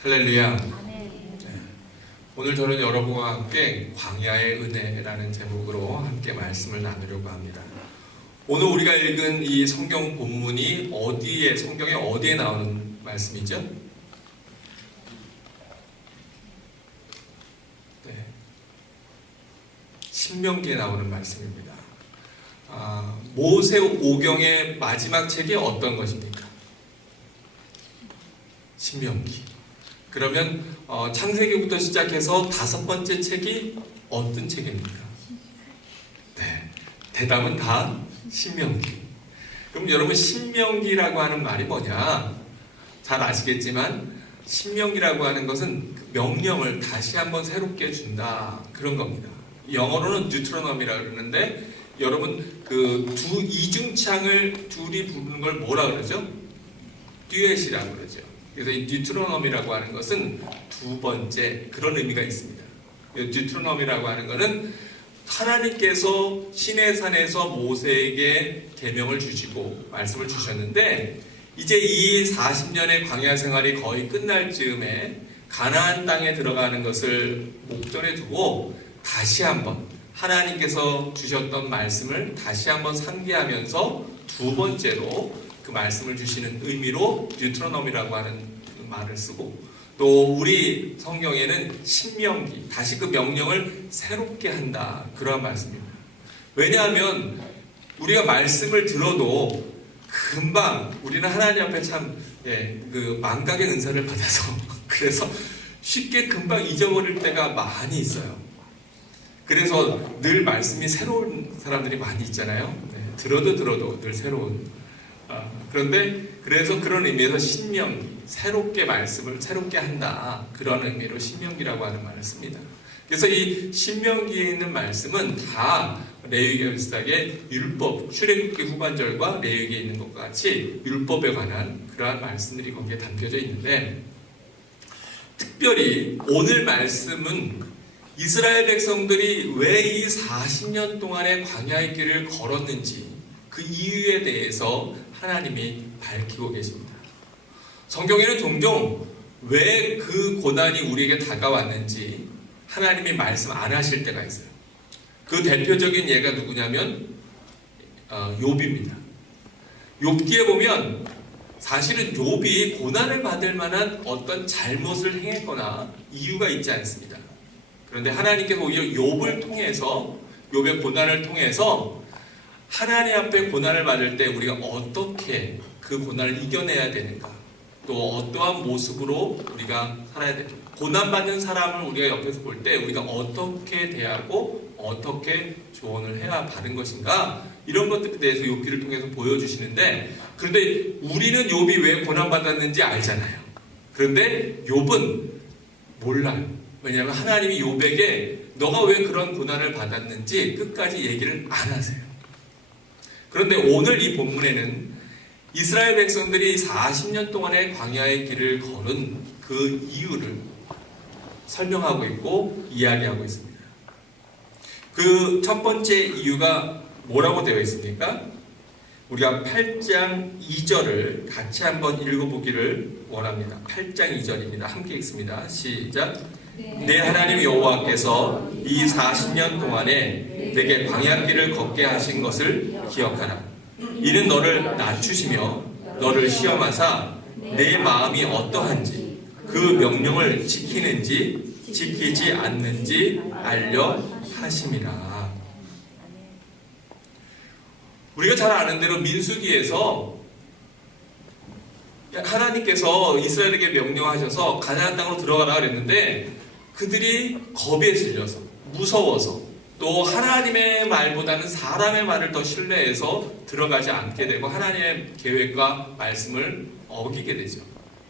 할렐루야. 네. 오늘 저는 여러분과 함께 광야의 은혜라는 제목으로 함께 말씀을 나누려고 합니다. 오늘 우리가 읽은 이 성경 본문이 성경에 어디에 나오는 말씀이죠? 네. 신명기에 나오는 말씀입니다. 모세오경의 마지막 책이 어떤 것입니까? 신명기. 그러면 창세기부터 시작해서 5번째 책이 어떤 책입니까? 네, 대답은 다 신명기. 그럼 여러분, 신명기라고 하는 말이 뭐냐? 잘 아시겠지만 신명기라고 하는 것은 명령을 다시 한번 새롭게 준다, 그런 겁니다. 영어로는 뉴트로놈이라고 그러는데, 여러분 그 두 이중창을 둘이 부르는 걸 뭐라 그러죠? 듀엣이라고 그러죠. 그래서 이 뉴트로놈이라고 하는 것은 두 번째, 그런 의미가 있습니다. 뉴트로놈이라고 하는 것은 하나님께서 시내산에서 모세에게 계명을 주시고 말씀을 주셨는데, 이제 이 40년의 광야 생활이 거의 끝날 즈음에 가나안 땅에 들어가는 것을 목전에 두고 다시 한번 하나님께서 주셨던 말씀을 다시 한번 상기하면서 두 번째로 그 말씀을 주시는 의미로 뉴트로놈이라고 하는 말을 쓰고, 또 우리 성경에는 신명기, 다시 그 명령을 새롭게 한다, 그러한 말씀입니다. 왜냐하면 우리가 말씀을 들어도 금방 우리는 하나님 앞에 참 그 망각의 은사를 받아서 그래서 쉽게 금방 잊어버릴 때가 많이 있어요. 그래서 늘 말씀이 새로운 사람들이 많이 있잖아요. 들어도 늘 새로운. 그런데 그래서 그런 의미에서 신명기, 새롭게 말씀을 새롭게 한다, 그런 의미로 신명기라고 하는 말을 씁니다. 그래서 이 신명기에 있는 말씀은 다 레위기와 비슷하게 율법, 출애굽기 후반절과 레위기에 있는 것과 같이 율법에 관한 그러한 말씀들이 거기에 담겨져 있는데, 특별히 오늘 말씀은 이스라엘 백성들이 왜 이 40년 동안의 광야의 길을 걸었는지 그 이유에 대해서 하나님이 밝히고 계십니다. 성경에는 종종 왜 그 고난이 우리에게 다가왔는지 하나님이 말씀 안 하실 때가 있어요. 그 대표적인 예가 누구냐면 욥입니다. 욥기에 보면 사실은 욥이 고난을 받을 만한 어떤 잘못을 행했거나 이유가 있지 않습니다. 그런데 하나님께서 오히려 욥을 통해서, 욥의 고난을 통해서 하나님 앞에 고난을 받을 때 우리가 어떻게 그 고난을 이겨내야 되는가, 또 어떠한 모습으로 우리가 살아야 되는가, 고난받는 사람을 우리가 옆에서 볼 때 우리가 어떻게 대하고 어떻게 조언을 해야 바른 것인가, 이런 것들에 대해서 욥기를 통해서 보여주시는데, 그런데 우리는 욥이 왜 고난받았는지 알잖아요. 그런데 욥은 몰라요. 왜냐하면 하나님이 욥에게 너가 왜 그런 고난을 받았는지 끝까지 얘기를 안 하세요. 그런데 오늘 이 본문에는 이스라엘 백성들이 40년 동안의 광야의 길을 걸은 그 이유를 설명하고 있고 이야기하고 있습니다. 그 첫 번째 이유가 뭐라고 되어 있습니까? 우리가 8장 2절을 같이 한번 읽어보기를 원합니다. 8장 2절입니다. 함께 읽습니다. 시작. 내 하나님 여호와께서 이 40년 동안에 내게 광야길을 걷게 하신 것을 기억하라. 이는 너를 낮추시며 너를 시험하사 내 마음이 어떠한지 그 명령을 지키는지 지키지 않는지 알려 하심이라. 우리가 잘 아는 대로 민수기에서 하나님께서 이스라엘에게 명령하셔서 가나안 땅으로 들어가라 그랬는데, 그들이 겁에 질려서, 무서워서, 또 하나님의 말보다는 사람의 말을 더 신뢰해서 들어가지 않게 되고 하나님의 계획과 말씀을 어기게 되죠.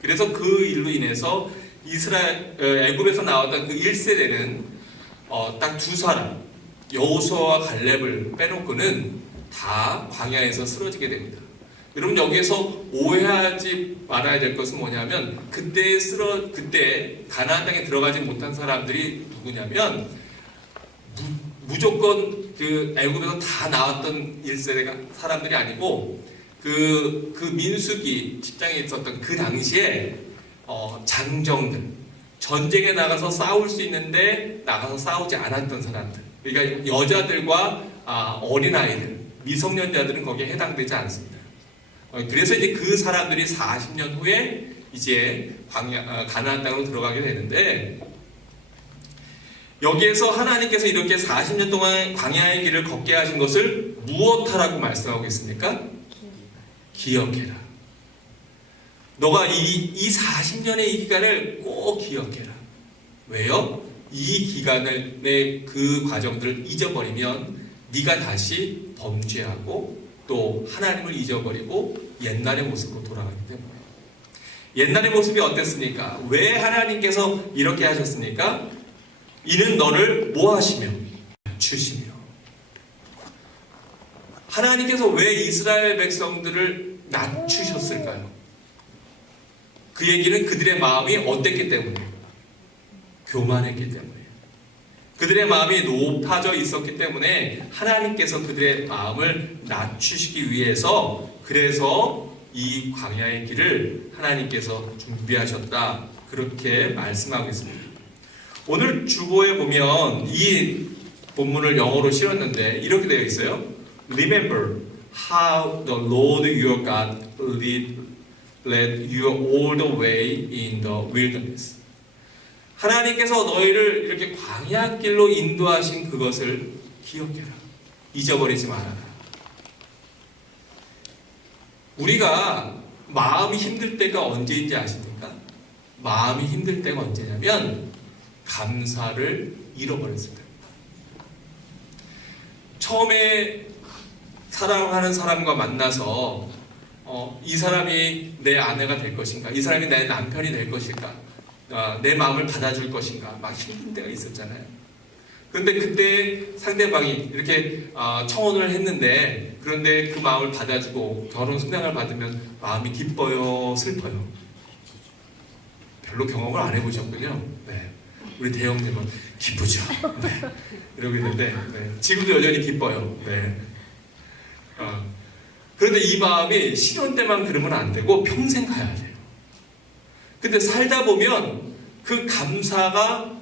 그래서 그 일로 인해서 애굽에서 나왔던 그 1세대는 딱 두 사람, 여호수아와 갈렙을 빼놓고는 다 광야에서 쓰러지게 됩니다. 여러분, 여기에서 오해하지 말아야 될 것은 뭐냐면, 그때 가나안 땅에 들어가지 못한 사람들이 누구냐면, 무조건 그 애굽에서 다 나왔던 1세대가 사람들이 아니고, 그 민수기 10장에 있었던 그 당시에 장정들, 전쟁에 나가서 싸울 수 있는데 나가서 싸우지 않았던 사람들, 그러니까 여자들과 어린아이들, 미성년자들은 거기에 해당되지 않습니다. 그래서 이제 그 사람들이 40년 후에 이제 가나안 땅으로 들어가게 되는데, 여기에서 하나님께서 이렇게 40년 동안 광야의 길을 걷게 하신 것을 무엇하라고 말씀하고 있습니까? 기억해라. 너가 이 40년의 이 기간을 꼭 기억해라. 왜요? 이 기간을, 그 과정들을 잊어버리면 네가 다시 범죄하고 또 하나님을 잊어버리고 옛날의 모습으로 돌아가기 때문에. 옛날의 모습이 어땠습니까? 왜 하나님께서 이렇게 하셨습니까? 이는 너를 뭐 하시며? 주시며. 하나님께서 왜 이스라엘 백성들을 낮추셨을까요? 그 얘기는 그들의 마음이 어땠기 때문에? 교만했기 때문에. 그들의 마음이 높아져 있었기 때문에 하나님께서 그들의 마음을 낮추시기 위해서, 그래서 이 광야의 길을 하나님께서 준비하셨다, 그렇게 말씀하고 있습니다. 오늘 주보에 보면 이 본문을 영어로 실었는데 이렇게 되어 있어요. Remember how the Lord your God led you all the way in the wilderness. 하나님께서 너희를 이렇게 광야길로 인도하신 그것을 기억해라. 잊어버리지 말아라. 우리가 마음이 힘들 때가 언제인지 아십니까? 마음이 힘들 때가 언제냐면 감사를 잃어버렸을 때입니다. 처음에 사랑하는 사람과 만나서 이 사람이 내 아내가 될 것인가, 이 사람이 내 남편이 될 것인가, 내 마음을 받아줄 것인가, 막 힘든 때가 있었잖아요. 그런데 그때 상대방이 이렇게 청혼을 했는데, 그런데 그 마음을 받아주고 결혼 승낙을 받으면 마음이 기뻐요, 슬퍼요? 별로 경험을 안 해보셨군요. 네. 우리 대형님은 기쁘죠. 네. 이러고 있는데, 네. 지금도 여전히 기뻐요. 네. 그런데 이 마음이 신혼 때만 그러면 안 되고 평생 가야 돼요. 근데 살다 보면 그 감사가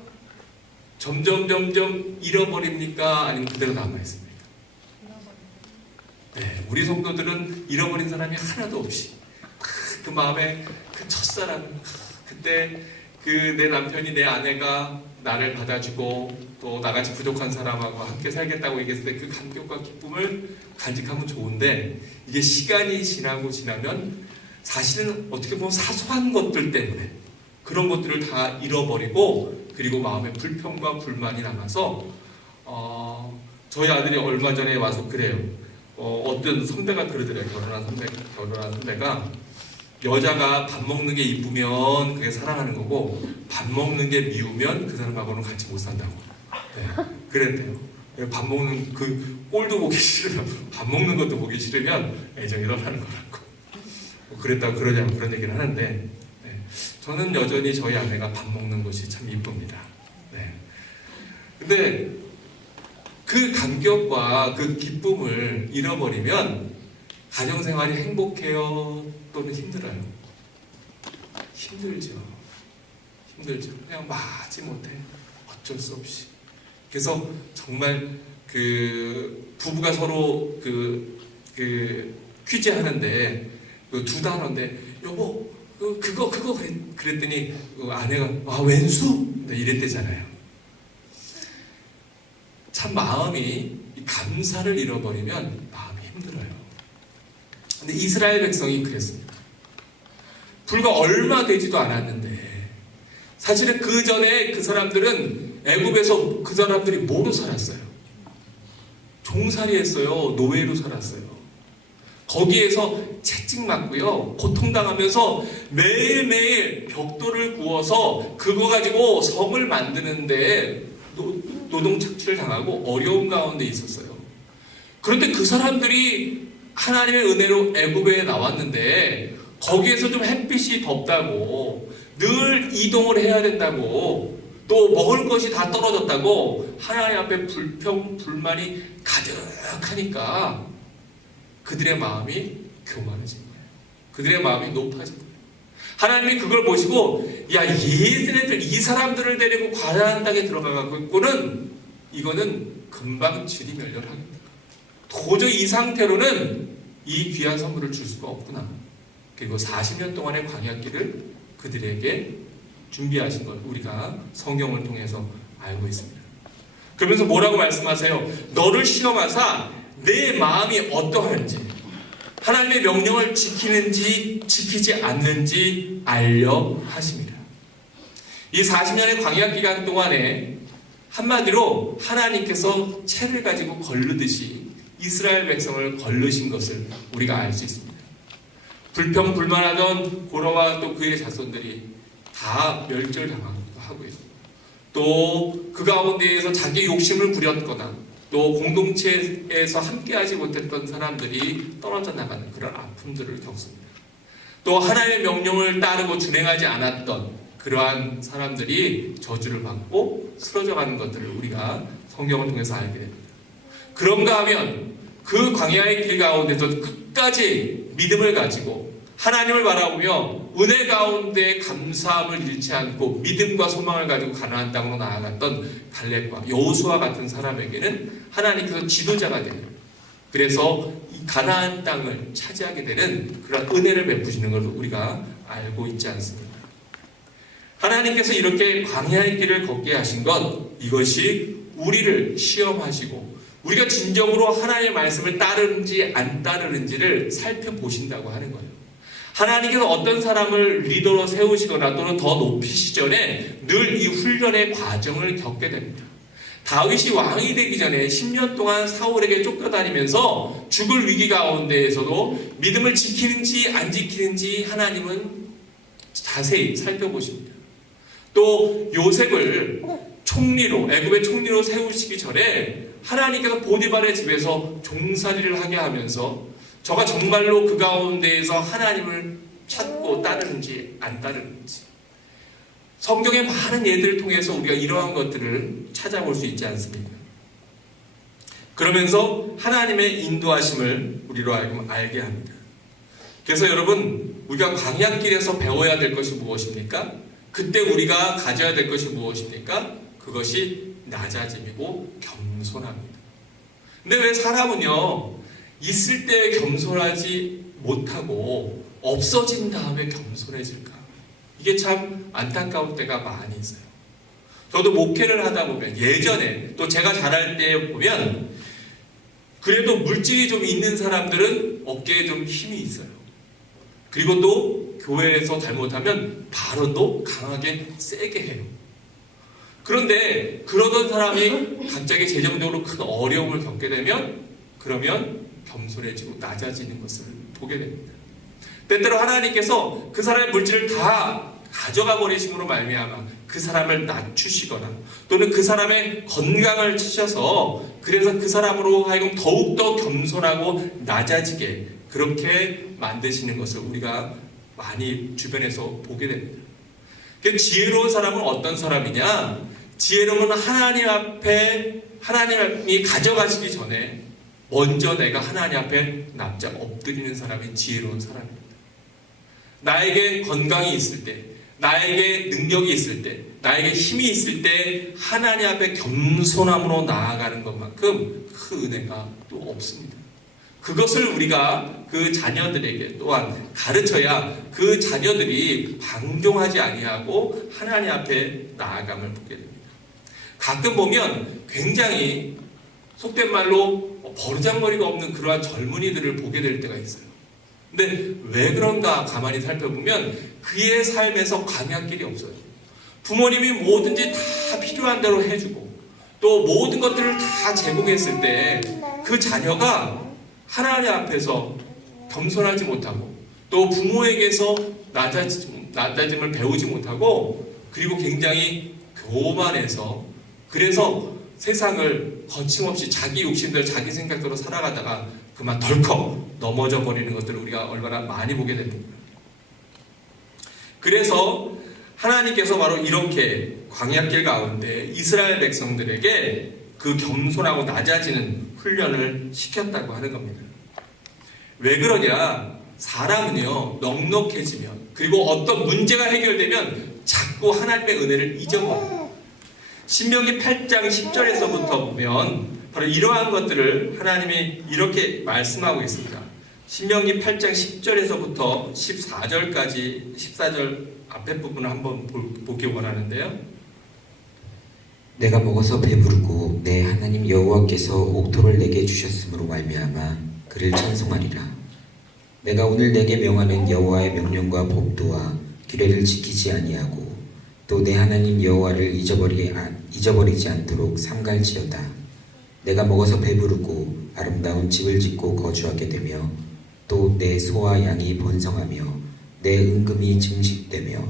점점 잃어버립니까? 아니면 그대로 남아있습니까? 네, 우리 성도들은 잃어버린 사람이 하나도 없이 그 마음에 그 첫사랑, 그때 그 내 남편이, 내 아내가 나를 받아주고 또 나같이 부족한 사람하고 함께 살겠다고 얘기했을 때 그 감격과 기쁨을 간직하면 좋은데, 이게 시간이 지나면 사실은 어떻게 보면 사소한 것들 때문에 그런 것들을 다 잃어버리고, 그리고 마음에 불평과 불만이 남아서 저희 아들이 얼마 전에 와서 그래요. 어떤 선배가 그러더래요. 결혼한 선배가 여자가 밥 먹는 게 이쁘면 그게 사랑하는 거고, 밥 먹는 게 미우면 그 사람하고는 같이 못 산다고. 네, 그랬대요. 밥 먹는 그 꼴도 보기 싫으면, 밥 먹는 것도 보기 싫으면 애정이 일어나는 거라고. 그랬다고 그러냐고 그런 얘기를 하는데, 네, 저는 여전히 저희 아내가 밥 먹는 것이 참 이쁩니다. 네. 근데 그 감격과 그 기쁨을 잃어버리면 가정생활이 행복해요? 또는 힘들어요? 힘들죠. 그냥 마지 못해. 어쩔 수 없이. 그래서 정말 그 부부가 서로 그 퀴즈 하는데 두 단어인데, 여보 그거 그랬더니 아내가 왼수? 이랬대잖아요. 참 마음이 감사를 잃어버리면 마음이 힘들어요. 근데 이스라엘 백성이 그랬습니다. 불과 얼마 되지도 않았는데, 사실은 그 전에 그 사람들은 애굽에서 그 사람들이 뭐로 살았어요? 종살이 했어요. 노예로 살았어요. 거기에서 채찍맞고요, 고통당하면서 매일매일 벽돌을 구워서 그거 가지고 성을 만드는데 노동 착취를 당하고 어려움 가운데 있었어요. 그런데 그 사람들이 하나님의 은혜로 애굽에 나왔는데, 거기에서 좀 햇빛이 덥다고, 늘 이동을 해야 된다고, 또 먹을 것이 다 떨어졌다고 하나님 앞에 불평, 불만이 가득하니까 그들의 마음이 교만해진 거예요. 그들의 마음이 높아진 거예요. 하나님이 그걸 보시고 야 얘네들 이 사람들을 데리고 가나안 땅에 들어가고는 이거는 금방 질이 멸렬합니다. 도저히 이 상태로는 이 귀한 선물을 줄 수가 없구나. 그리고 40년 동안의 광야길을 그들에게 준비하신 것 우리가 성경을 통해서 알고 있습니다. 그러면서 뭐라고 말씀하세요? 너를 시험하사 내 마음이 어떠한지 하나님의 명령을 지키는지 지키지 않는지 알려 하십니다. 이 40년의 광야 기간 동안에 한마디로 하나님께서 채를 가지고 걸르듯이 이스라엘 백성을 걸르신 것을 우리가 알 수 있습니다. 불평불만하던 고라와 또 그의 자손들이 다 멸절당하기도 하고요. 또 그 가운데에서 자기 욕심을 부렸거나 또 공동체에서 함께하지 못했던 사람들이 떨어져 나가는 그런 아픔들을 겪습니다. 또 하나님의 명령을 따르고 준행하지 않았던 그러한 사람들이 저주를 받고 쓰러져가는 것들을 우리가 성경을 통해서 알게 됩니다. 그런가 하면 그 광야의 길 가운데서 끝까지 믿음을 가지고 하나님을 바라보며 은혜 가운데 감사함을 잃지 않고 믿음과 소망을 가지고 가나안 땅으로 나아갔던 갈렙과 여호수아 같은 사람에게는 하나님께서 지도자가 되는, 그래서 이 가나안 땅을 차지하게 되는 그런 은혜를 베푸시는 것을 우리가 알고 있지 않습니까? 하나님께서 이렇게 광야의 길을 걷게 하신 것, 이것이 우리를 시험하시고 우리가 진정으로 하나님의 말씀을 따르는지 안 따르는지를 살펴보신다고 하는 거예요. 하나님께서 어떤 사람을 리더로 세우시거나 또는 더 높이시기 전에 늘 이 훈련의 과정을 겪게 됩니다. 다윗이 왕이 되기 전에 10년 동안 사울에게 쫓겨다니면서 죽을 위기 가운데에서도 믿음을 지키는지 안 지키는지 하나님은 자세히 살펴보십니다. 또 요셉을 총리로, 애굽의 총리로 세우시기 전에 하나님께서 보디발의 집에서 종살이를 하게 하면서 저가 정말로 그 가운데에서 하나님을 찾고 따르는지 안 따르는지, 성경의 많은 예들을 통해서 우리가 이러한 것들을 찾아볼 수 있지 않습니까? 그러면서 하나님의 인도하심을 우리로 알게 합니다. 그래서 여러분, 우리가 광야길에서 배워야 될 것이 무엇입니까? 그때 우리가 가져야 될 것이 무엇입니까? 그것이 낮아짐이고 겸손합니다. 근데 왜 사람은요, 있을 때 겸손하지 못하고 없어진 다음에 겸손해질까? 이게 참 안타까운 때가 많이 있어요. 저도 목회를 하다 보면 예전에 또 제가 자랄 때 보면 그래도 물질이 좀 있는 사람들은 어깨에 좀 힘이 있어요. 그리고 또 교회에서 잘못하면 발언도 강하게 세게 해요. 그런데 그러던 사람이 갑자기 재정적으로 큰 어려움을 겪게 되면 그러면 겸손해지고 낮아지는 것을 보게 됩니다. 때때로 하나님께서 그 사람의 물질을 다 가져가 버리심으로 말미암아 그 사람을 낮추시거나 또는 그 사람의 건강을 치셔서 그래서 그 사람으로 하여금 더욱더 겸손하고 낮아지게 그렇게 만드시는 것을 우리가 많이 주변에서 보게 됩니다. 지혜로운 사람은 어떤 사람이냐? 지혜로움은 하나님 앞에 하나님이 가져가시기 전에 먼저 내가 하나님 앞에 납작 엎드리는 사람이 지혜로운 사람입니다. 나에게 건강이 있을 때, 나에게 능력이 있을 때, 나에게 힘이 있을 때 하나님 앞에 겸손함으로 나아가는 것만큼 그 은혜가 또 없습니다. 그것을 우리가 그 자녀들에게 또한 가르쳐야 그 자녀들이 방종하지 아니하고 하나님 앞에 나아감을 보게 됩니다. 가끔 보면 굉장히 속된 말로 버르장머리가 없는 그러한 젊은이들을 보게 될 때가 있어요. 근데 왜 그런가 가만히 살펴보면 그의 삶에서 광야길이 없어요. 부모님이 뭐든지 다 필요한 대로 해주고 또 모든 것들을 다 제공했을 때 그 자녀가 하나님 앞에서 겸손하지 못하고 또 부모에게서 낮아짐을 배우지 못하고 그리고 굉장히 교만해서 그래서 세상을 거침없이 자기 욕심대로 자기 생각대로 살아가다가 그만 덜컥 넘어져 버리는 것들을 우리가 얼마나 많이 보게 됩니다. 그래서 하나님께서 바로 이렇게 광야길 가운데 이스라엘 백성들에게 그 겸손하고 낮아지는 훈련을 시켰다고 하는 겁니다. 왜 그러냐? 사람은요 넉넉해지면 그리고 어떤 문제가 해결되면 자꾸 하나님의 은혜를 잊어버려요. 신명기 8장 10절에서부터 보면 바로 이러한 것들을 하나님이 이렇게 말씀하고 있습니다. 신명기 8장 10절에서부터 14절까지 14절 앞에 부분을 한번 보기 원하는데요. 내가 먹어서 배부르고 내 하나님 여호와께서 옥토를 내게 주셨으므로 말미암아 그를 찬송하리라. 내가 오늘 내게 명하는 여호와의 명령과 법도와 규례를 지키지 아니하고 또 내 하나님 여호와를 잊어버리지 않도록 삼갈지어다. 내가 먹어서 배부르고 아름다운 집을 짓고 거주하게 되며 또 내 소와 양이 번성하며 내 은금이 증식되며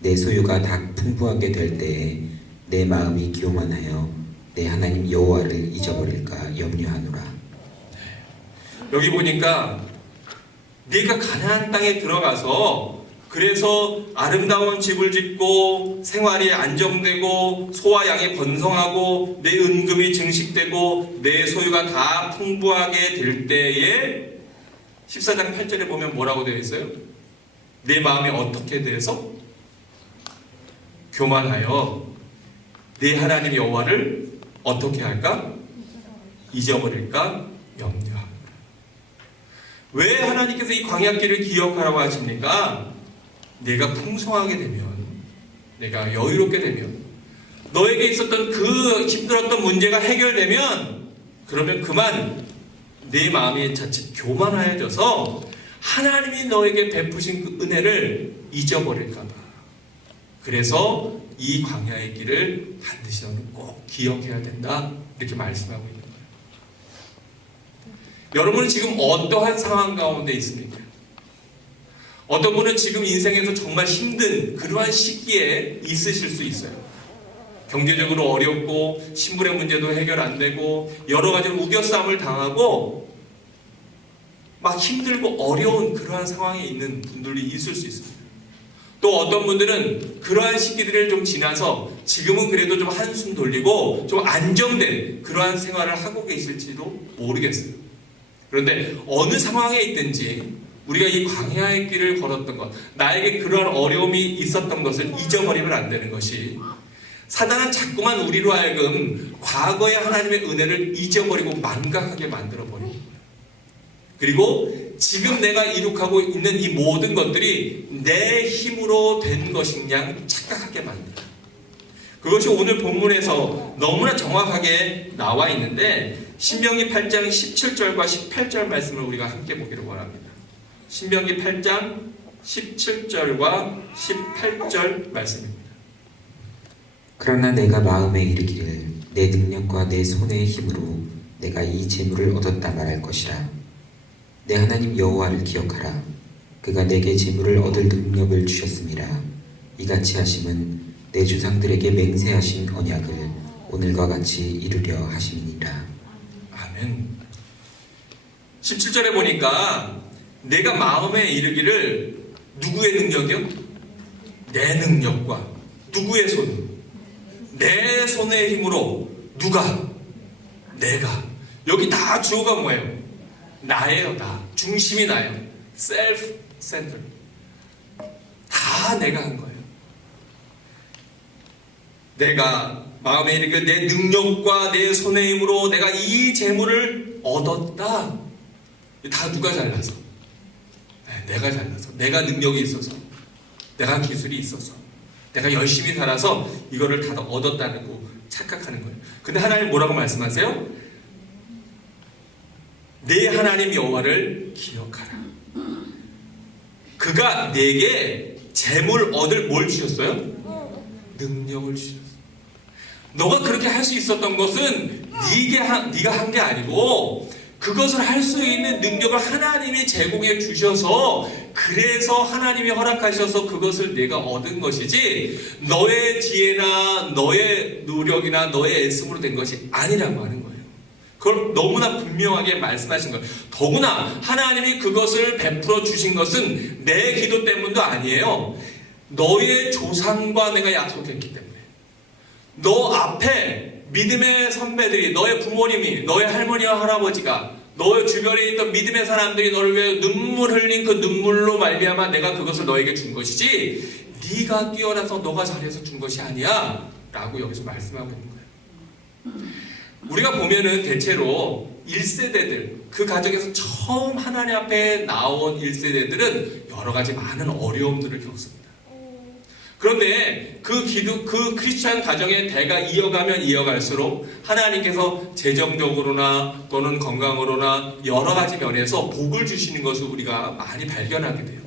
내 소유가 다 풍부하게 될 때에 내 마음이 교만하여 내 하나님 여호와를 잊어버릴까 염려하노라. 여기 보니까 네가 가나안 땅에 들어가서 그래서 아름다운 집을 짓고 생활이 안정되고 소와 양이 번성하고 내 은금이 증식되고 내 소유가 다 풍부하게 될 때에 14장 8절에 보면 뭐라고 되어 있어요? 내 마음이 어떻게 돼서? 교만하여 내 하나님 여호와를 어떻게 할까? 잊어버릴까? 염려합니다. 왜 하나님께서 이 광야길을 기억하라고 하십니까? 내가 풍성하게 되면, 내가 여유롭게 되면, 너에게 있었던 그 힘들었던 문제가 해결되면, 그러면 그만 내 마음이 자칫 교만하여져서 하나님이 너에게 베푸신 그 은혜를 잊어버릴까봐. 그래서 이 광야의 길을 반드시 너는 꼭 기억해야 된다. 이렇게 말씀하고 있는 거예요. 여러분은 지금 어떠한 상황 가운데 있습니까? 어떤 분은 지금 인생에서 정말 힘든 그러한 시기에 있으실 수 있어요. 경제적으로 어렵고 신분의 문제도 해결 안 되고 여러 가지로 우겨싸움을 당하고 막 힘들고 어려운 그러한 상황에 있는 분들이 있을 수 있습니다. 또 어떤 분들은 그러한 시기들을 좀 지나서 지금은 그래도 좀 한숨 돌리고 좀 안정된 그러한 생활을 하고 계실지도 모르겠어요. 그런데 어느 상황에 있든지 우리가 이 광야의 길을 걸었던 것, 나에게 그러한 어려움이 있었던 것을 잊어버리면 안 되는 것이, 사단은 자꾸만 우리로 하여금 과거의 하나님의 은혜를 잊어버리고 망각하게 만들어버립니다. 그리고 지금 내가 이룩하고 있는 이 모든 것들이 내 힘으로 된 것인 양 착각하게 만들어요. 그것이 오늘 본문에서 너무나 정확하게 나와 있는데, 신명기 8장 17절과 18절 말씀을 우리가 함께 보기를 원합니다. 신명기 8장 17절과 18절 말씀입니다. 그러나 내가 마음에 이르기를 내 능력과 내 손의 힘으로 내가 이 재물을 얻었다 말할 것이라. 내 하나님 여호와를 기억하라. 그가 내게 재물을 얻을 능력을 주셨음이라. 이같이 하심은 내 조상들에게 맹세하신 언약을 오늘과 같이 이루려 하심이니라. 아멘. 17절에 보니까 내가 마음에 이르기를, 누구의 능력이요? 내 능력과 누구의 손? 내 손의 힘으로. 누가? 내가. 여기 다 주어가 뭐예요? 나예요. 나. 중심이 나예요. self-centered. 다 내가 한 거예요. 내가 마음에 이르기를 내 능력과 내 손의 힘으로 내가 이 재물을 얻었다. 다 누가 잘나서? 내가 잘나서, 내가 능력이 있어서, 내가 기술이 있어서, 내가 열심히 살아서 이거를 다 얻었다는 거 착각하는 거예요. 근데 하나님 뭐라고 말씀하세요? 내 하나님 여호와를 기억하라. 그가 내게 재물 얻을 뭘 주셨어요? 능력을 주셨어요. 너가 그렇게 할 수 있었던 것은 네가 한 게 아니고 그것을 할 수 있는 능력을 하나님이 제공해 주셔서, 그래서 하나님이 허락하셔서 그것을 내가 얻은 것이지 너의 지혜나 너의 노력이나 너의 애씀으로 된 것이 아니라고 하는 거예요. 그걸 너무나 분명하게 말씀하신 거예요. 더구나 하나님이 그것을 베풀어 주신 것은 내 기도 때문도 아니에요. 너의 조상과 내가 약속했기 때문에. 너 앞에 믿음의 선배들이, 너의 부모님이, 너의 할머니와 할아버지가 너 주변에 있던 믿음의 사람들이 너를 위해 눈물 흘린 그 눈물로 말미암아 내가 그것을 너에게 준 것이지 네가 뛰어나서 너가 잘해서 준 것이 아니야 라고 여기서 말씀하고 있는 거예요. 우리가 보면은 대체로 1세대들, 그 가정에서 처음 하나님 앞에 나온 1세대들은 여러 가지 많은 어려움들을 겪습니다. 그런데 그 크리스찬 가정의 대가 이어가면 이어갈수록 하나님께서 재정적으로나 또는 건강으로나 여러 가지 면에서 복을 주시는 것을 우리가 많이 발견하게 돼요.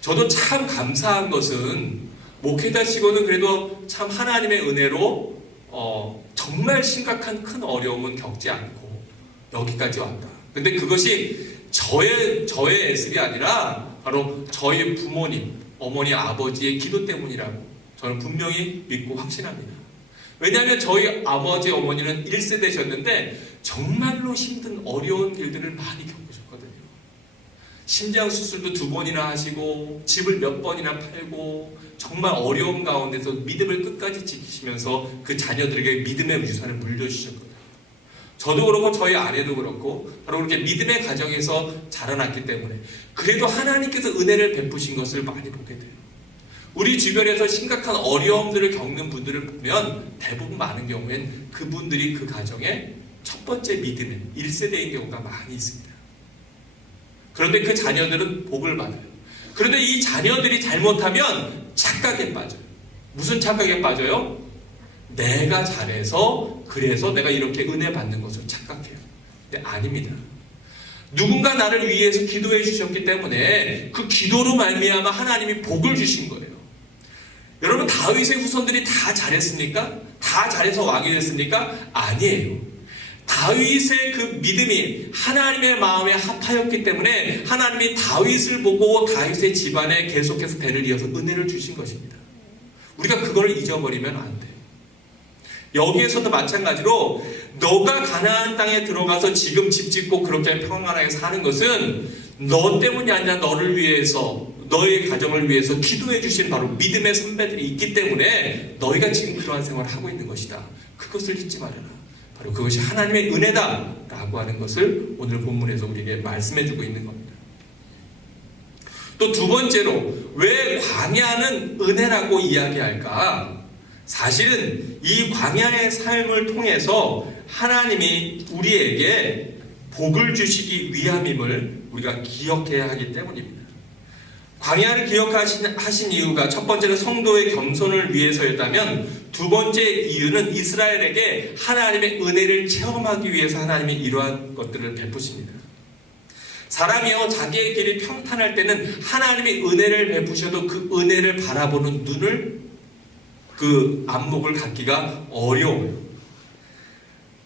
저도 참 감사한 것은 목회자 치고는 그래도 참 하나님의 은혜로 정말 심각한 큰 어려움은 겪지 않고 여기까지 왔다. 근데 그것이 저의 애습이 아니라 바로 저희 부모님, 어머니, 아버지의 기도 때문이라고 저는 분명히 믿고 확신합니다. 왜냐하면 저희 아버지, 어머니는 1세대셨는데 정말로 힘든 어려운 길들을 많이 겪으셨거든요. 심장 수술도 2번이나 하시고 집을 몇 번이나 팔고 정말 어려움 가운데서 믿음을 끝까지 지키시면서 그 자녀들에게 믿음의 유산을 물려주셨거든요. 저도 그렇고 저희 아내도 그렇고 바로 그렇게 믿음의 가정에서 자라났기 때문에 그래도 하나님께서 은혜를 베푸신 것을 많이 보게 돼요. 우리 주변에서 심각한 어려움들을 겪는 분들을 보면 대부분 많은 경우엔 그분들이 그 가정의 첫 번째 믿음의 1세대인 경우가 많이 있습니다. 그런데 그 자녀들은 복을 받아요. 그런데 이 자녀들이 잘못하면 착각에 빠져요. 무슨 착각에 빠져요? 내가 잘해서 그래서 내가 이렇게 은혜 받는 것을 착각해요. 근데 아닙니다. 누군가 나를 위해서 기도해 주셨기 때문에 그 기도로 말미암아 하나님이 복을 주신 거예요. 여러분 다윗의 후손들이 다 잘했습니까? 다 잘해서 왕이 됐습니까? 아니에요. 다윗의 그 믿음이 하나님의 마음에 합하였기 때문에 하나님이 다윗을 보고 다윗의 집안에 계속해서 대를 이어서 은혜를 주신 것입니다. 우리가 그걸 잊어버리면 안 돼요. 여기에서도 마찬가지로 너가 가나안 땅에 들어가서 지금 집 짓고 그렇게 평안하게 사는 것은 너 때문이 아니라 너를 위해서 너의 가정을 위해서 기도해 주신 바로 믿음의 선배들이 있기 때문에 너희가 지금 그러한 생활을 하고 있는 것이다. 그것을 잊지 말아라. 바로 그것이 하나님의 은혜다 라고 하는 것을 오늘 본문에서 우리에게 말씀해 주고 있는 겁니다. 또 두 번째로 왜 광야는 은혜라고 이야기할까? 사실은 이 광야의 삶을 통해서 하나님이 우리에게 복을 주시기 위함임을 우리가 기억해야 하기 때문입니다. 광야를 기억하신 이유가 첫 번째는 성도의 겸손을 위해서였다면 두 번째 이유는 이스라엘에게 하나님의 은혜를 체험하기 위해서 하나님이 이러한 것들을 베푸십니다. 사람이요 자기의 길이 평탄할 때는 하나님이 은혜를 베푸셔도 그 은혜를 바라보는 눈을 그 안목을 갖기가 어려워요.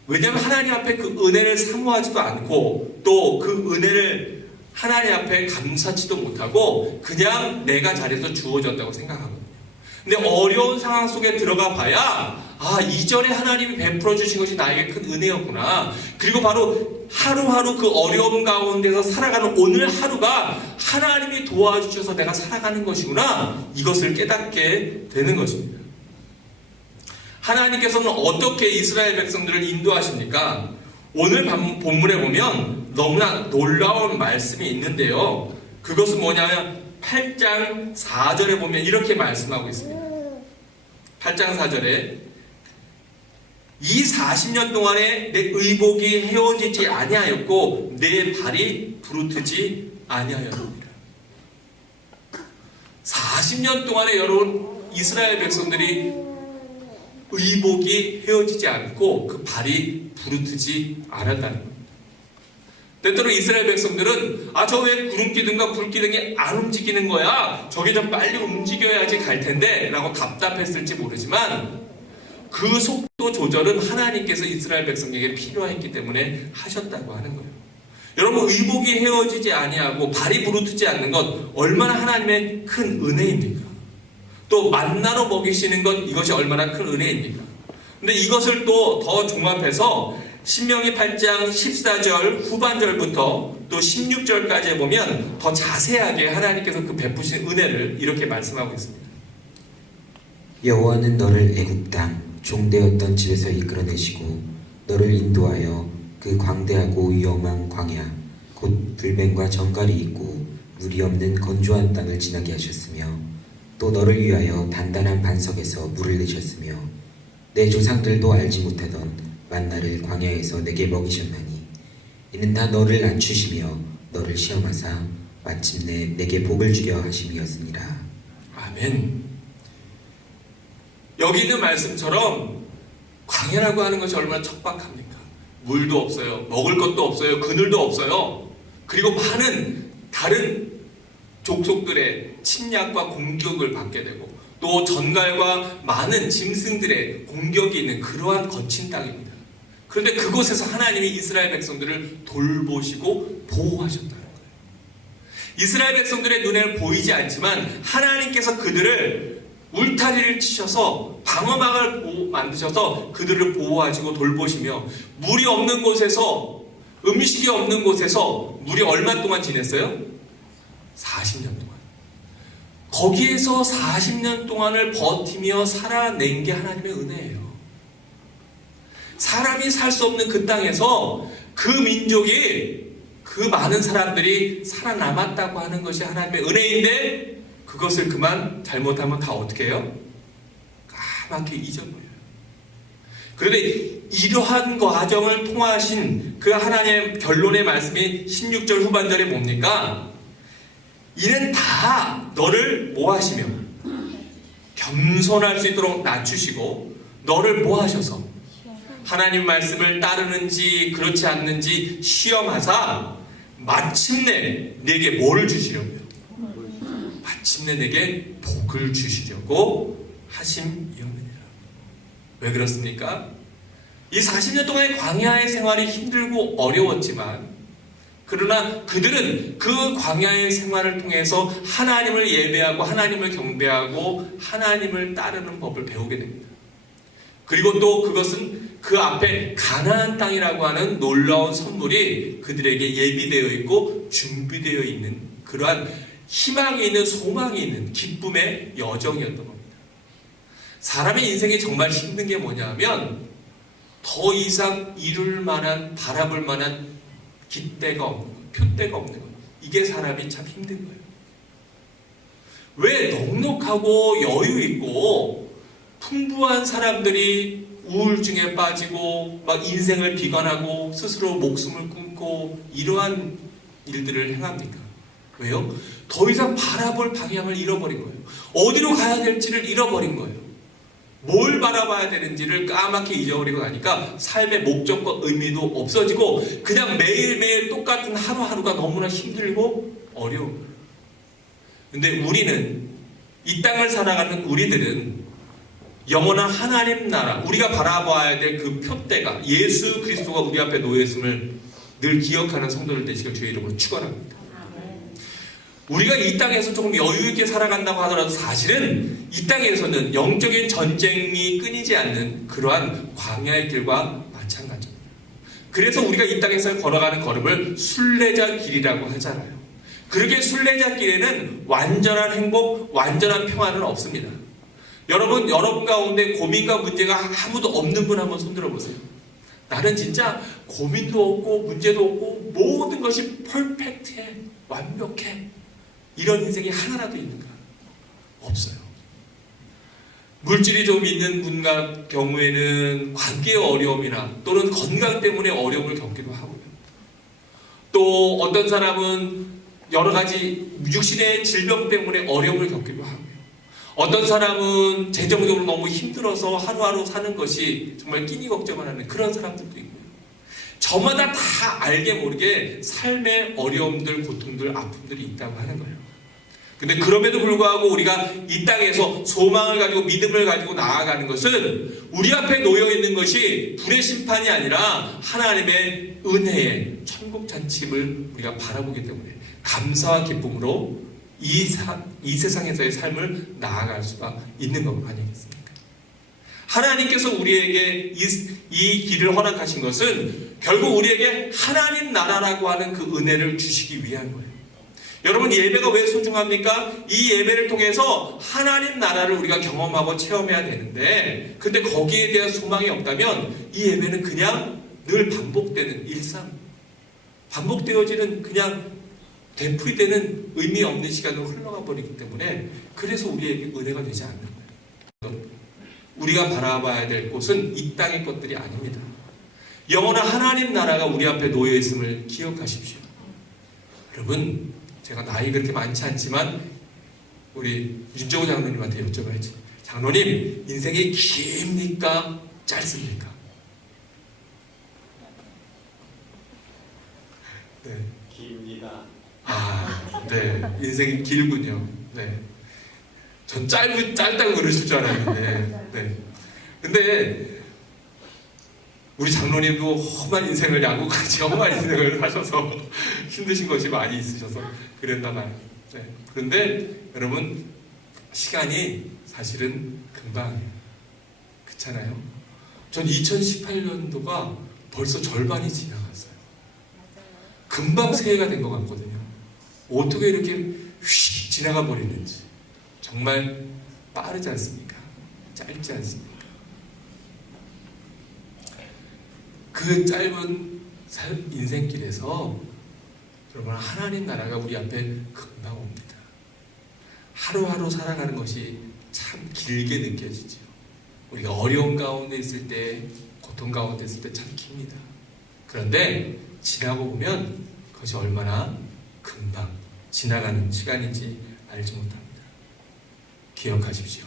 왜냐하면 하나님 앞에 그 은혜를 사모하지도 않고 또 그 은혜를 하나님 앞에 감사치도 못하고 그냥 내가 잘해서 주어졌다고 생각하거든요. 근데 어려운 상황 속에 들어가 봐야 이전에 하나님이 베풀어 주신 것이 나에게 큰 은혜였구나. 그리고 바로 하루하루 그 어려움 가운데서 살아가는 오늘 하루가 하나님이 도와주셔서 내가 살아가는 것이구나. 이것을 깨닫게 되는 것입니다. 하나님께서는 어떻게 이스라엘 백성들을 인도하십니까? 오늘 본문에 보면 너무나 놀라운 말씀이 있는데요. 그것은 뭐냐면 8장 4절에 보면 이렇게 말씀하고 있습니다. 8장 4절에 이 40년 동안에 내 의복이 헤어지지 아니하였고 내 발이 부르트지 아니하였느니라. 40년 동안에 여러분 이스라엘 백성들이 의복이 헤어지지 않고 그 발이 부르트지 않았다는 겁니다. 때때로 이스라엘 백성들은 저 왜 구름기둥과 불기둥이 안 움직이는 거야? 저게 좀 빨리 움직여야지 갈 텐데 라고 답답했을지 모르지만 그 속도 조절은 하나님께서 이스라엘 백성에게 필요했기 때문에 하셨다고 하는 거예요. 여러분 의복이 헤어지지 아니하고 발이 부르트지 않는 것 얼마나 하나님의 큰 은혜입니까? 또 만나로 먹이시는 것 이것이 얼마나 큰 은혜입니까? 근데 이것을 또 더 종합해서 신명기 8장 14절 후반절부터 또 16절까지 보면 더 자세하게 하나님께서 그 베푸신 은혜를 이렇게 말씀하고 있습니다. 여호와는 너를 애굽 땅 종되었던 집에서 이끌어내시고 너를 인도하여 그 광대하고 위험한 광야 곧 불뱀과 정갈이 있고 물이 없는 건조한 땅을 지나게 하셨으며 또 너를 위하여 단단한 반석에서 물을 내셨으며 내 조상들도 알지 못하던 만나를 광야에서 내게 먹이셨나니 이는 다 너를 낮추시며 너를 시험하사 마침내 내게 복을 주려 하심이었으니라. 아멘. 여기 있는 말씀처럼 광야라고 하는 것이 얼마나 척박합니까? 물도 없어요. 먹을 것도 없어요. 그늘도 없어요. 그리고 많은 다른 족속들의 침략과 공격을 받게 되고 또 전갈과 많은 짐승들의 공격이 있는 그러한 거친 땅입니다. 그런데 그곳에서 하나님이 이스라엘 백성들을 돌보시고 보호하셨다는 거예요. 이스라엘 백성들의 눈에 보이지 않지만 하나님께서 그들을 울타리를 치셔서 방어막을 만드셔서 그들을 보호하시고 돌보시며 물이 없는 곳에서 음식이 없는 곳에서 물이 얼마 동안 지냈어요? 40년 동안. 거기에서 40년 동안을 버티며 살아낸 게 하나님의 은혜예요. 사람이 살 수 없는 그 땅에서 그 민족이 그 많은 사람들이 살아남았다고 하는 것이 하나님의 은혜인데 그것을 그만 잘못하면 다 어떻게 해요? 까맣게 잊어버려요. 그런데 이러한 과정을 통하신 그 하나님의 결론의 말씀이 16절 후반절에 뭡니까? 이는 다 너를 뭐 하시며 겸손할 수 있도록 낮추시고 너를 뭐 하셔서 하나님 말씀을 따르는지 그렇지 않는지 시험하사 마침내 내게 뭐를 주시려고요? 마침내 내게 복을 주시려고 하심이었느니라. 왜 그렇습니까? 이 40년 동안의 광야의 생활이 힘들고 어려웠지만 그러나 그들은 그 광야의 생활을 통해서 하나님을 예배하고 하나님을 경배하고 하나님을 따르는 법을 배우게 됩니다. 그리고 또 그것은 그 앞에 가나안 땅이라고 하는 놀라운 선물이 그들에게 예비되어 있고 준비되어 있는 그러한 희망이 있는 소망이 있는 기쁨의 여정이었던 겁니다. 사람의 인생이 정말 힘든 게 뭐냐면 더 이상 이룰 만한 바라볼 만한 깃대가 없는 것, 표대가 없는 것. 이게 사람이 참 힘든 거예요. 왜 넉넉하고 여유 있고 풍부한 사람들이 우울증에 빠지고 막 인생을 비관하고 스스로 목숨을 끊고 이러한 일들을 행합니까? 왜요? 더 이상 바라볼 방향을 잃어버린 거예요. 어디로 가야 될지를 잃어버린 거예요. 뭘 바라봐야 되는지를 까맣게 잊어버리고 나니까 삶의 목적과 의미도 없어지고 그냥 매일매일 똑같은 하루하루가 너무나 힘들고 어려운 거예요. 근데 우리는 이 땅을 살아가는 우리들은 영원한 하나님 나라 우리가 바라봐야 될 그 표대가 예수 그리스도가 우리 앞에 놓여있음을 늘 기억하는 성도들 되시길 주의 이름으로 축원합니다. 우리가 이 땅에서 조금 여유있게 살아간다고 하더라도 사실은 이 땅에서는 영적인 전쟁이 끊이지 않는 그러한 광야의 길과 마찬가지입니다. 그래서 우리가 이 땅에서 걸어가는 걸음을 순례자 길이라고 하잖아요. 그러게 순례자 길에는 완전한 행복, 완전한 평안은 없습니다. 여러분 가운데 고민과 문제가 아무도 없는 분 한번 손들어 보세요. 나는 진짜 고민도 없고 문제도 없고 모든 것이 퍼펙트해, 완벽해. 이런 인생이 하나라도 있는가? 없어요. 물질이 좀 있는 분 같은 경우에는 관계의 어려움이나 또는 건강 때문에 어려움을 겪기도 하고요. 또 어떤 사람은 여러 가지 육신의 질병 때문에 어려움을 겪기도 하고요. 어떤 사람은 재정적으로 너무 힘들어서 하루하루 사는 것이 정말 끼니 걱정을 하는 그런 사람들도 있고요. 저마다 다 알게 모르게 삶의 어려움들, 고통들, 아픔들이 있다고 하는 거예요. 근데 그럼에도 불구하고 우리가 이 땅에서 소망을 가지고 믿음을 가지고 나아가는 것은 우리 앞에 놓여있는 것이 불의 심판이 아니라 하나님의 은혜의 천국 잔치를 우리가 바라보기 때문에 감사와 기쁨으로 이 세상에서의 삶을 나아갈 수가 있는 것 아니겠습니까? 하나님께서 우리에게 이 길을 허락하신 것은 결국 우리에게 하나님 나라라고 하는 그 은혜를 주시기 위한 거예요. 여러분 예배가 왜 소중합니까? 이 예배를 통해서 하나님 나라를 우리가 경험하고 체험해야 되는데 근데 거기에 대한 소망이 없다면 이 예배는 그냥 늘 반복되는 일상, 반복되어지는 그냥 되풀이되는 의미 없는 시간으로 흘러가 버리기 때문에 그래서 우리에게 은혜가 되지 않는 거예요. 우리가 바라봐야 될 곳은 이 땅의 것들이 아닙니다. 영원한 하나님 나라가 우리 앞에 놓여 있음을 기억하십시오. 여러분, 제가 나이 그렇게 많지 않지만 우리 윤정호 장로님한테 여쭤봐야지. 장로님, 인생이 깁니까? 짧습니까? 네. 깁니다. 네. 인생이 길군요. 네. 전 짧다고 그러실 줄 알았는데. 네. 근데, 우리 장로님도 험한 인생을 야구같이 험한 인생을 사셔서 힘드신 것이 많이 있으셔서 그랬나 봐요. 네. 그런데 여러분, 시간이 사실은 금방이에요. 그렇잖아요? 전 2018년도가 벌써 절반이 지나갔어요. 금방 새해가 된 것 같거든요. 어떻게 이렇게 휙 지나가 버리는지. 정말 빠르지 않습니까? 짧지 않습니까? 그 짧은 인생길에서 여러분, 하나님 나라가 우리 앞에 금방 옵니다. 하루하루 살아가는 것이 참 길게 느껴지죠. 우리가 어려운 가운데 있을 때, 고통 가운데 있을 때 참 깁니다. 그런데 지나고 보면 그것이 얼마나 금방 지나가는 시간인지 알지 못합니다. 기억하십시오.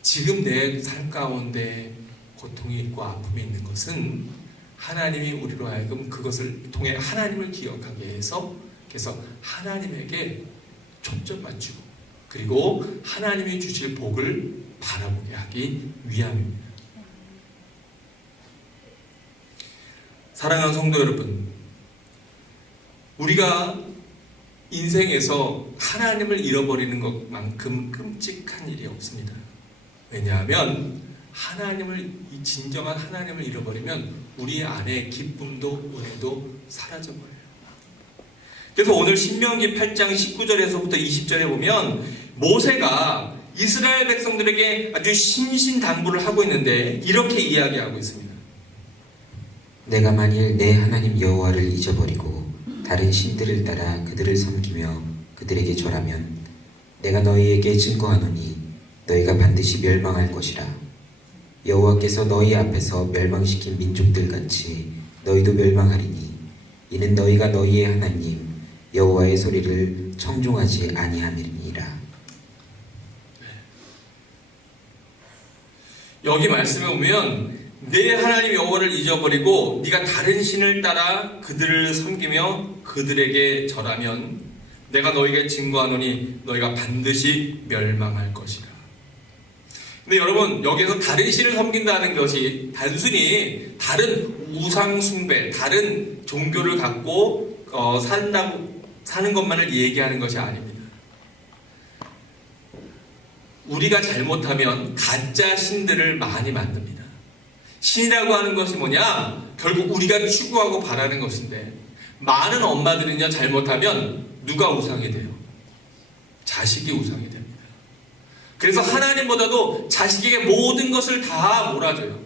지금 내 삶 가운데 고통이 있고 아픔이 있는 것은 하나님이 우리로 하여금 그것을 통해 하나님을 기억하게 해서 그래서 하나님에게 초점 맞추고 그리고 하나님이 주실 복을 바라보게 하기 위함입니다. 사랑하는 성도 여러분, 우리가 인생에서 하나님을 잃어버리는 것만큼 끔찍한 일이 없습니다. 왜냐하면 이 진정한 하나님을 잃어버리면 우리 안에 기쁨도 은혜도 사라져버려요. 그래서 오늘 신명기 8장 19절에서부터 20절에 보면 모세가 이스라엘 백성들에게 아주 신신당부를 하고 있는데 이렇게 이야기하고 있습니다. 내가 만일 내 하나님 여호와를 잊어버리고 다른 신들을 따라 그들을 섬기며 그들에게 절하면 내가 너희에게 증거하노니 너희가 반드시 멸망할 것이라. 여호와께서 너희 앞에서 멸망시킨 민족들 같이 너희도 멸망하리니 이는 너희가 너희의 하나님 여호와의 소리를 청종하지 아니함이니라. 여기 말씀에 보면 내 하나님 여호와를 잊어버리고 네가 다른 신을 따라 그들을 섬기며 그들에게 절하면 내가 너희에게 증거하노니 너희가 반드시 멸망할 것이라. 근데 여러분, 여기에서 다른 신을 섬긴다는 것이 단순히 다른 우상 숭배, 다른 종교를 갖고 사는 것만을 얘기하는 것이 아닙니다. 우리가 잘못하면 가짜 신들을 많이 만듭니다. 신이라고 하는 것이 뭐냐? 결국 우리가 추구하고 바라는 것인데 많은 엄마들은요, 잘못하면 누가 우상이 돼요? 자식이 우상이 됩니다. 그래서 하나님보다도 자식에게 모든 것을 다 몰아줘요.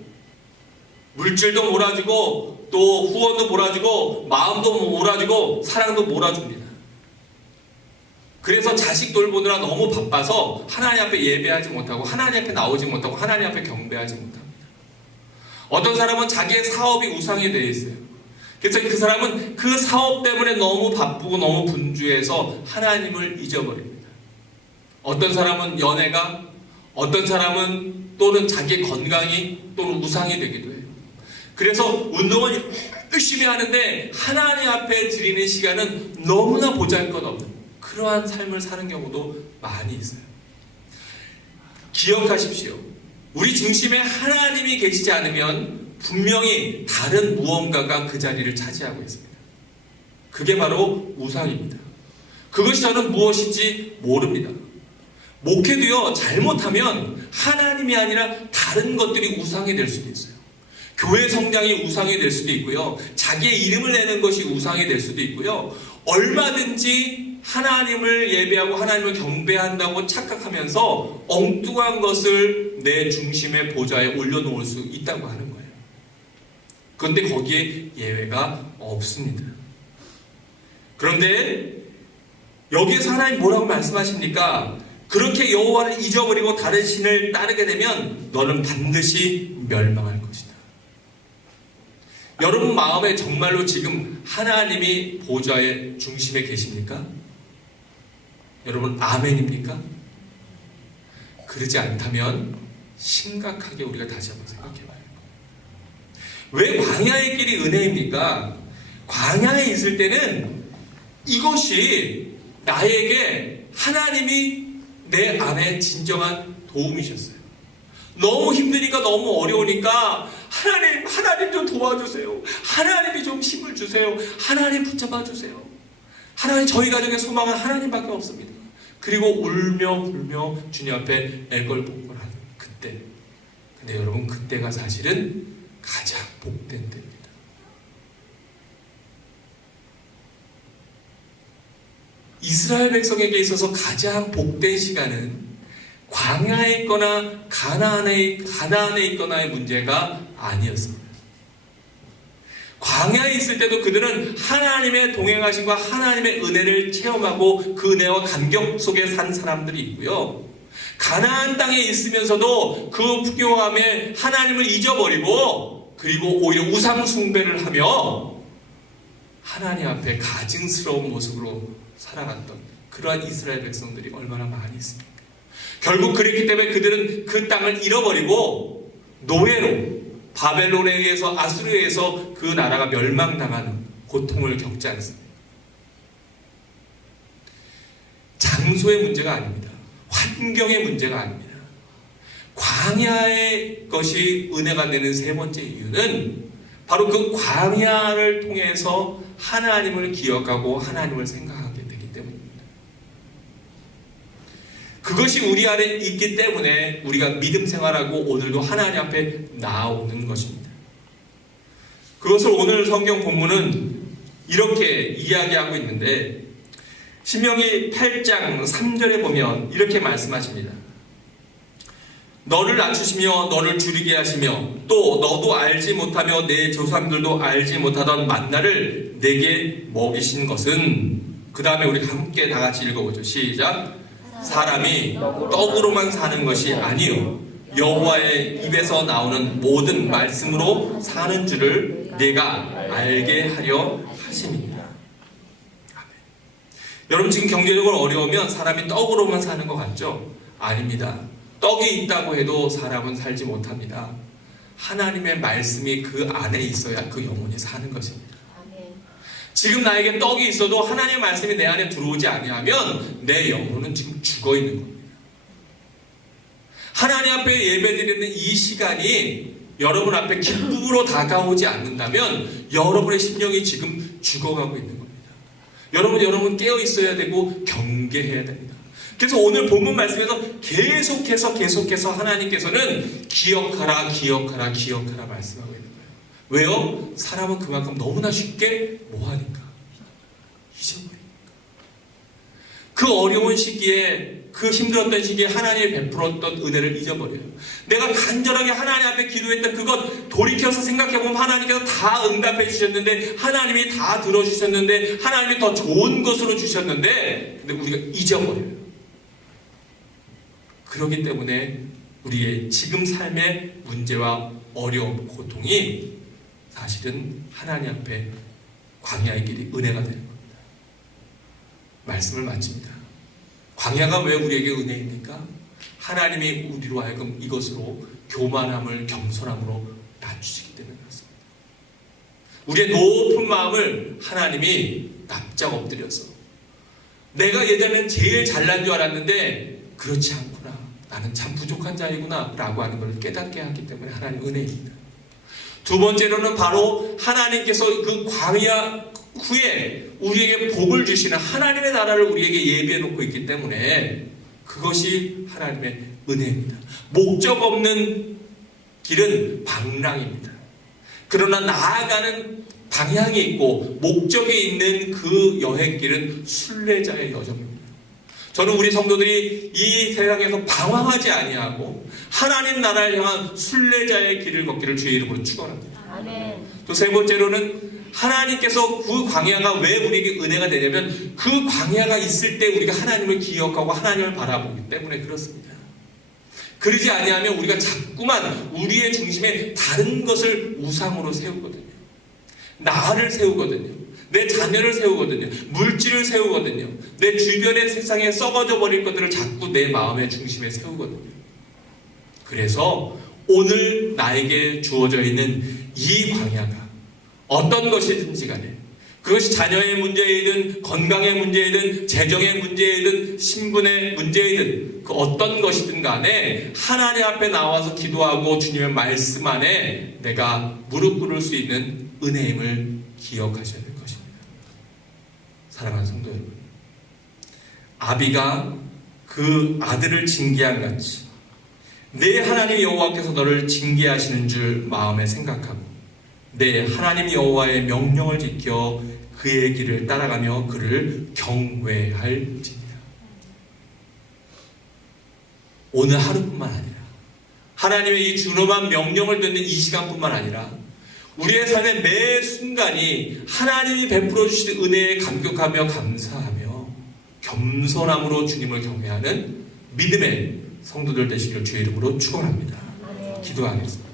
물질도 몰아주고 또 후원도 몰아주고 마음도 몰아주고 사랑도 몰아줍니다. 그래서 자식 돌보느라 너무 바빠서 하나님 앞에 예배하지 못하고 하나님 앞에 나오지 못하고 하나님 앞에 경배하지 못합니다. 어떤 사람은 자기의 사업이 우상이 되어 있어요. 그래서 그 사람은 그 사업 때문에 너무 바쁘고 너무 분주해서 하나님을 잊어버립니다. 어떤 사람은 연애가, 어떤 사람은 또는 자기의 건강이 또는 우상이 되기도 해요. 그래서 운동을 열심히 하는데 하나님 앞에 드리는 시간은 너무나 보잘것없는 그러한 삶을 사는 경우도 많이 있어요. 기억하십시오. 우리 중심에 하나님이 계시지 않으면 분명히 다른 무언가가 그 자리를 차지하고 있습니다. 그게 바로 우상입니다. 그것이 저는 무엇인지 모릅니다. 목회도요, 잘못하면 하나님이 아니라 다른 것들이 우상이 될 수도 있어요. 교회 성장이 우상이 될 수도 있고요. 자기의 이름을 내는 것이 우상이 될 수도 있고요. 얼마든지 하나님을 예배하고 하나님을 경배한다고 착각하면서 엉뚱한 것을 내 중심의 보좌에 올려놓을 수 있다고 하는 거예요. 그런데 거기에 예외가 없습니다. 그런데 여기에서 하나님 뭐라고 말씀하십니까? 그렇게 여호와를 잊어버리고 다른 신을 따르게 되면 너는 반드시 멸망할 것이다. 여러분 마음에 정말로 지금 하나님이 보좌의 중심에 계십니까? 여러분 아멘입니까? 그러지 않다면 심각하게 우리가 다시 한번 생각해 봐야 합니다. 왜 광야의 길이 은혜입니까? 광야에 있을 때는 이것이 나에게 하나님이 내 안에 진정한 도움이셨어요. 너무 힘드니까, 너무 어려우니까 하나님 좀 도와주세요. 하나님이 좀 힘을 주세요. 하나님 붙잡아 주세요. 하나님, 저희 가정의 소망은 하나님밖에 없습니다. 그리고 울며 불며 주님 앞에 애걸복걸하는 그때. 근데 여러분, 그때가 사실은 가장 복된 때입니다. 이스라엘 백성에게 있어서 가장 복된 시간은 광야에 있거나 가나안에 있거나의 문제가 아니었습니다. 광야에 있을 때도 그들은 하나님의 동행하심과 하나님의 은혜를 체험하고 그 은혜와 감격 속에 산 사람들이 있고요. 가나안 땅에 있으면서도 그 풍요함에 하나님을 잊어버리고 그리고 오히려 우상 숭배를 하며 하나님 앞에 가증스러운 모습으로 살아갔던 그러한 이스라엘 백성들이 얼마나 많이 있습니까? 결국 그랬기 때문에 그들은 그 땅을 잃어버리고 노예로 바벨론에 의해서 아수르에 의해서 그 나라가 멸망당하는 고통을 겪지 않습니다. 장소의 문제가 아닙니다. 환경의 문제가 아닙니다. 광야의 것이 은혜가 되는 세 번째 이유는 바로 그 광야를 통해서 하나님을 기억하고 하나님을 생각하게 되기 때문입니다. 그것이 우리 안에 있기 때문에 우리가 믿음 생활하고 오늘도 하나님 앞에 나아오는 것입니다. 그것을 오늘 성경 본문은 이렇게 이야기하고 있는데 신명기 8장 3절에 보면 이렇게 말씀하십니다. 너를 낮추시며 너를 줄이게 하시며 또 너도 알지 못하며 내 조상들도 알지 못하던 만나를 내게 먹이신 것은, 그 다음에 우리 함께 다 같이 읽어보죠. 시작. 사람이 떡으로만 사는 것이 아니요 여호와의 입에서 나오는 모든 말씀으로 사는 줄을 내가 알게 하려 하심이니라. 아멘. 여러분, 지금 경제적으로 어려우면 사람이 떡으로만 사는 것 같죠? 아닙니다. 떡이 있다고 해도 사람은 살지 못합니다. 하나님의 말씀이 그 안에 있어야 그 영혼이 사는 것입니다. 지금 나에게 떡이 있어도 하나님의 말씀이 내 안에 들어오지 아니하면 내 영혼은 지금 죽어 있는 겁니다. 하나님 앞에 예배드리는 이 시간이 여러분 앞에 기쁨으로 다가오지 않는다면 여러분의 심령이 지금 죽어가고 있는 겁니다. 여러분 깨어 있어야 되고 경계해야 됩니다. 그래서 오늘 본문 말씀에서 계속해서 하나님께서는 기억하라 말씀하고 있는 거예요. 왜요? 사람은 그만큼 너무나 쉽게 뭐하니까? 잊어버리니까. 그 어려운 시기에, 그 힘들었던 시기에 하나님이 베풀었던 은혜를 잊어버려요. 내가 간절하게 하나님 앞에 기도했던 그것 돌이켜서 생각해보면 하나님께서 다 응답해 주셨는데, 하나님이 다 들어주셨는데, 하나님이 더 좋은 것으로 주셨는데, 근데 우리가 잊어버려요. 그렇기 때문에 우리의 지금 삶의 문제와 어려움, 고통이 사실은 하나님 앞에 광야의 길이 은혜가 되는 겁니다. 말씀을 마칩니다. 광야가 왜 우리에게 은혜입니까? 하나님이 우리로 하여금 이것으로 교만함을 겸손함으로 낮추시기 때문에 그렇습니다. 우리의 높은 마음을 하나님이 납작 엎드려서 내가 예전엔 제일 잘난 줄 알았는데 그렇지 않구나, 나는 참 부족한 자이구나 라고 하는 걸 깨닫게 하기 때문에 하나님 은혜입니다. 두 번째로는 바로 하나님께서 그 광야 후에 우리에게 복을 주시는 하나님의 나라를 우리에게 예비해 놓고 있기 때문에 그것이 하나님의 은혜입니다. 목적 없는 길은 방랑입니다. 그러나 나아가는 방향이 있고 목적이 있는 그 여행길은 순례자의 여정입니다. 저는 우리 성도들이 이 세상에서 방황하지 아니하고 하나님 나라를 향한 순례자의 길을 걷기를 주의 이름으로 축원합니다. 아멘. 또 세 번째로는 하나님께서 그 광야가 왜 우리에게 은혜가 되냐면 그 광야가 있을 때 우리가 하나님을 기억하고 하나님을 바라보기 때문에 그렇습니다. 그러지 아니하면 우리가 자꾸만 우리의 중심에 다른 것을 우상으로 세우거든요. 나를 세우거든요. 내 자녀를 세우거든요. 물질을 세우거든요. 내 주변의 세상에 썩어져 버릴 것들을 자꾸 내 마음의 중심에 세우거든요. 그래서 오늘 나에게 주어져 있는 이 광야가 어떤 것이든지 간에 그것이 자녀의 문제이든 건강의 문제이든 재정의 문제이든 신분의 문제이든 그 어떤 것이든 간에 하나님 앞에 나와서 기도하고 주님의 말씀 안에 내가 무릎 꿇을 수 있는 은혜임을 기억하셔야 될 것입니다. 사랑하는 성도 여러분, 아비가 그 아들을 징계한 같이 내 하나님 여호와께서 너를 징계하시는 줄 마음에 생각하고 내 하나님 여호와의 명령을 지켜 그의 길을 따라가며 그를 경외할지니라. 오늘 하루뿐만 아니라 하나님의 이 준엄한 명령을 듣는 이 시간뿐만 아니라 우리의 삶의 매 순간이 하나님이 베풀어 주신 은혜에 감격하며 감사하며 겸손함으로 주님을 경외하는 믿음의 성도들 되시길 주의 이름으로 축원합니다. 기도하겠습니다.